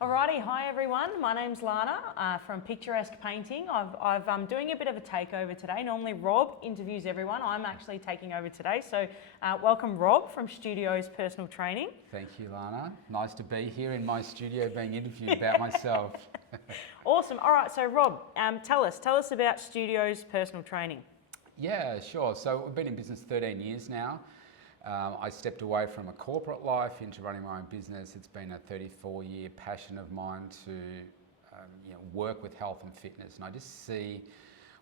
Alrighty, hi everyone. My name's Lana from Picturesque Painting. I'm doing a bit of a takeover today. Normally Rob interviews everyone. I'm actually taking over today. So welcome Rob from Studioz Personal Training. Thank you, Lana. Nice to be here in my studio being interviewed about myself. Awesome. All right, so Rob, tell us about Studioz Personal Training. Yeah, sure. So we've been in business 13 years now. I stepped away from a corporate life into running my own business. It's been a 34-year passion of mine to work with health and fitness. And I just see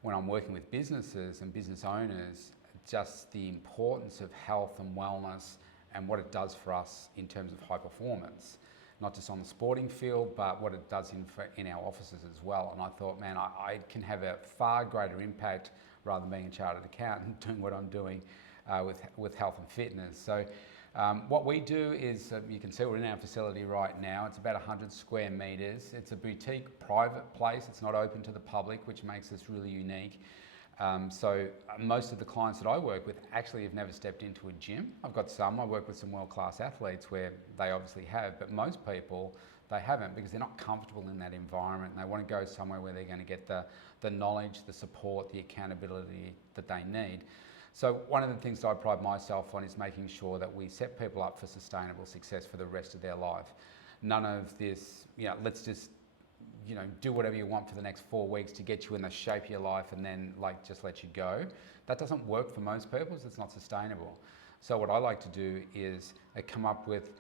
when I'm working with businesses and business owners, just the importance of health and wellness and what it does for us in terms of high performance. Not just on the sporting field, but what it does in our offices as well. And I thought, man, I can have a far greater impact rather than being a chartered accountant doing what I'm doing with health and fitness. So what we do is, you can see we're in our facility right now. It's about 100 square meters. It's a boutique private place. It's not open to the public, which makes us really unique. So most of the clients that I work with actually have never stepped into a gym. I've got some, I work with some world-class athletes where they obviously have, but most people, they haven't because they're not comfortable in that environment and they want to go somewhere where they're going to get the knowledge, the support, the accountability that they need. So one of the things that I pride myself on is making sure that we set people up for sustainable success for the rest of their life. None of this, let's just do whatever you want for the next 4 weeks to get you in the shape of your life and then just let you go. That doesn't work for most people. It's not sustainable. So what I like to do is come up with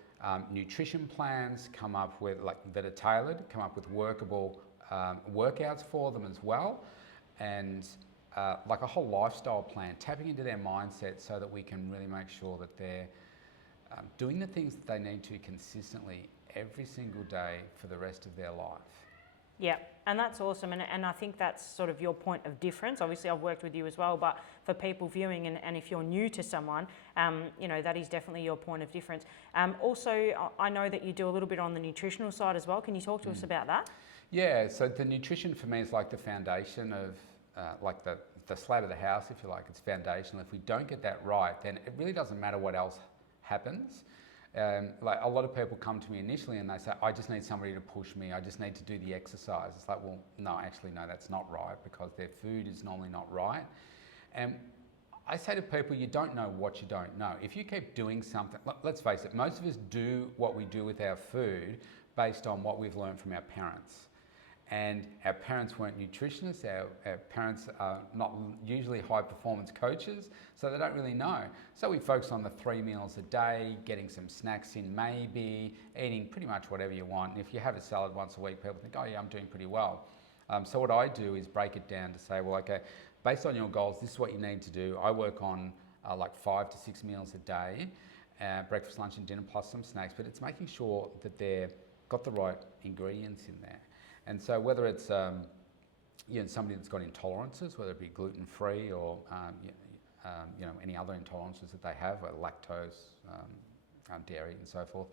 nutrition plans, come up with that are tailored, come up with workable workouts for them as well, and like a whole lifestyle plan, tapping into their mindset so that we can really make sure that they're doing the things that they need to consistently every single day for the rest of their life. Yeah, and that's awesome. And I think that's sort of your point of difference. Obviously, I've worked with you as well, but for people viewing and if you're new to someone, that is definitely your point of difference. Also, I know that you do a little bit on the nutritional side as well. Can you talk to us about that? Yeah, so the nutrition for me is like the foundation of the slab of the house, if you like. It's foundational. If we don't get that right, then it really doesn't matter what else happens. Like a lot of people come to me initially and they say, I just need somebody to push me. I just need to do the exercise. It's like, well, no, that's not right because their food is normally not right. And I say to people, you don't know what you don't know. If you keep doing something, let's face it, most of us do what we do with our food based on what we've learned from our parents. And our parents weren't nutritionists, our parents are not usually high performance coaches, so they don't really know. So we focus on the 3 meals a day, getting some snacks in maybe, eating pretty much whatever you want. And if you have a salad once a week, people think, oh yeah, I'm doing pretty well. So what I do is break it down to say, well, okay, based on your goals, this is what you need to do. I work on 5 to 6 meals a day, breakfast, lunch and dinner plus some snacks, but it's making sure that they've got the right ingredients in there. And so whether it's somebody that's got intolerances, whether it be gluten-free or any other intolerances that they have, like lactose, dairy and so forth,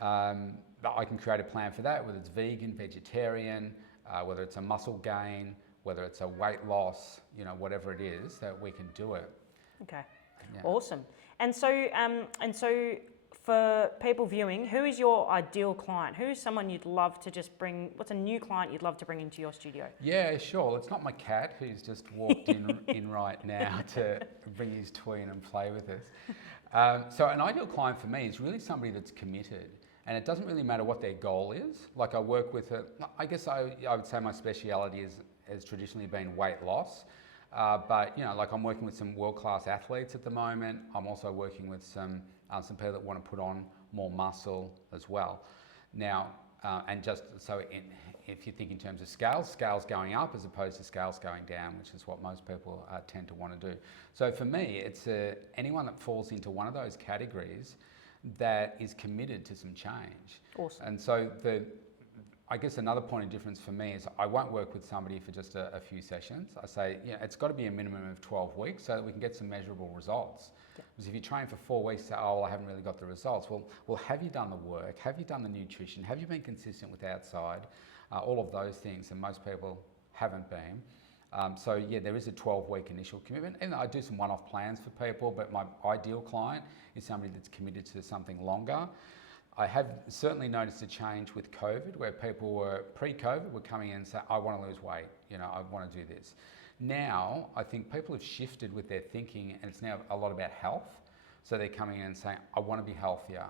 I can create a plan for that, whether it's vegan, vegetarian, whether it's a muscle gain, whether it's a weight loss, whatever it is, that we can do it. Okay, yeah. Awesome. And so for people viewing, who is your ideal client? Who is someone you'd love to just bring? What's a new client you'd love to bring into your studio? Yeah, sure. It's not my cat who's just walked in right now to bring his toy in and play with us. So an ideal client for me is really somebody that's committed. And it doesn't really matter what their goal is. Like I work with, I guess I would say my speciality has traditionally been weight loss. But I'm working with some world-class athletes at the moment. I'm also working with some people that want to put on more muscle as well. Now, and just so if you think in terms of scales going up as opposed to scales going down, which is what most people tend to want to do. So for me, it's anyone that falls into one of those categories that is committed to some change. Awesome. And so I guess another point of difference for me is I won't work with somebody for just a few sessions. I say, it's got to be a minimum of 12 weeks so that we can get some measurable results. Yeah. Because if you train for 4 weeks, say, oh, well, I haven't really got the results. Well, have you done the work? Have you done the nutrition? Have you been consistent with outside? All of those things, and most people haven't been. So yeah, there is a 12-week initial commitment. And I do some one-off plans for people, but my ideal client is somebody that's committed to something longer. I have certainly noticed a change with COVID, where people were pre-COVID were coming in and saying, I want to lose weight, I want to do this. Now, I think people have shifted with their thinking, and it's now a lot about health. So they're coming in and saying, I want to be healthier.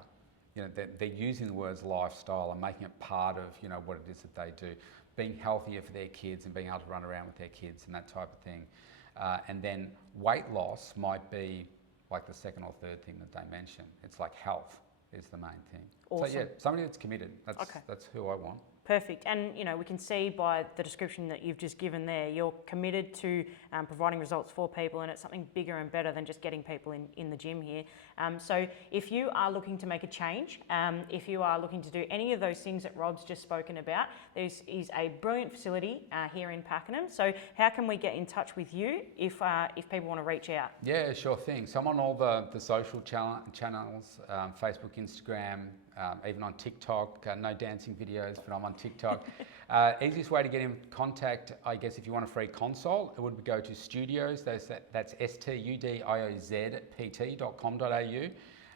They're using the words lifestyle and making it part of, what it is that they do. Being healthier for their kids and being able to run around with their kids and that type of thing. And then weight loss might be like the second or third thing that they mention. It's like health is the main thing. Awesome. So yeah, somebody that's committed. Okay. That's who I want. Perfect. And, we can see by the description that you've just given there, you're committed to providing results for people, and it's something bigger and better than just getting people in the gym here. So if you are looking to make a change, if you are looking to do any of those things that Robb's just spoken about, this is a brilliant facility here in Pakenham. So how can we get in touch with you if people want to reach out? Yeah, sure thing. So I'm on all the social channels, Facebook, Instagram, even on TikTok. No dancing videos, but I'm on TikTok. Easiest way to get in contact, I guess, if you want a free consult, it would go to Studioz. That's studiozt.com.au,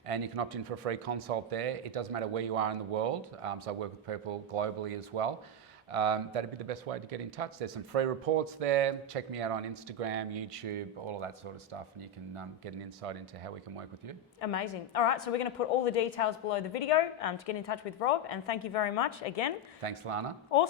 and you can opt in for a free consult there. It doesn't matter where you are in the world, so I work with people globally as well. That'd be the best way to get in touch. There's some free reports there. Check me out on Instagram, YouTube, all of that sort of stuff, and you can get an insight into how we can work with you. Amazing. All right, so we're going to put all the details below the video to get in touch with Robb, and thank you very much again. Thanks, Lana. Awesome.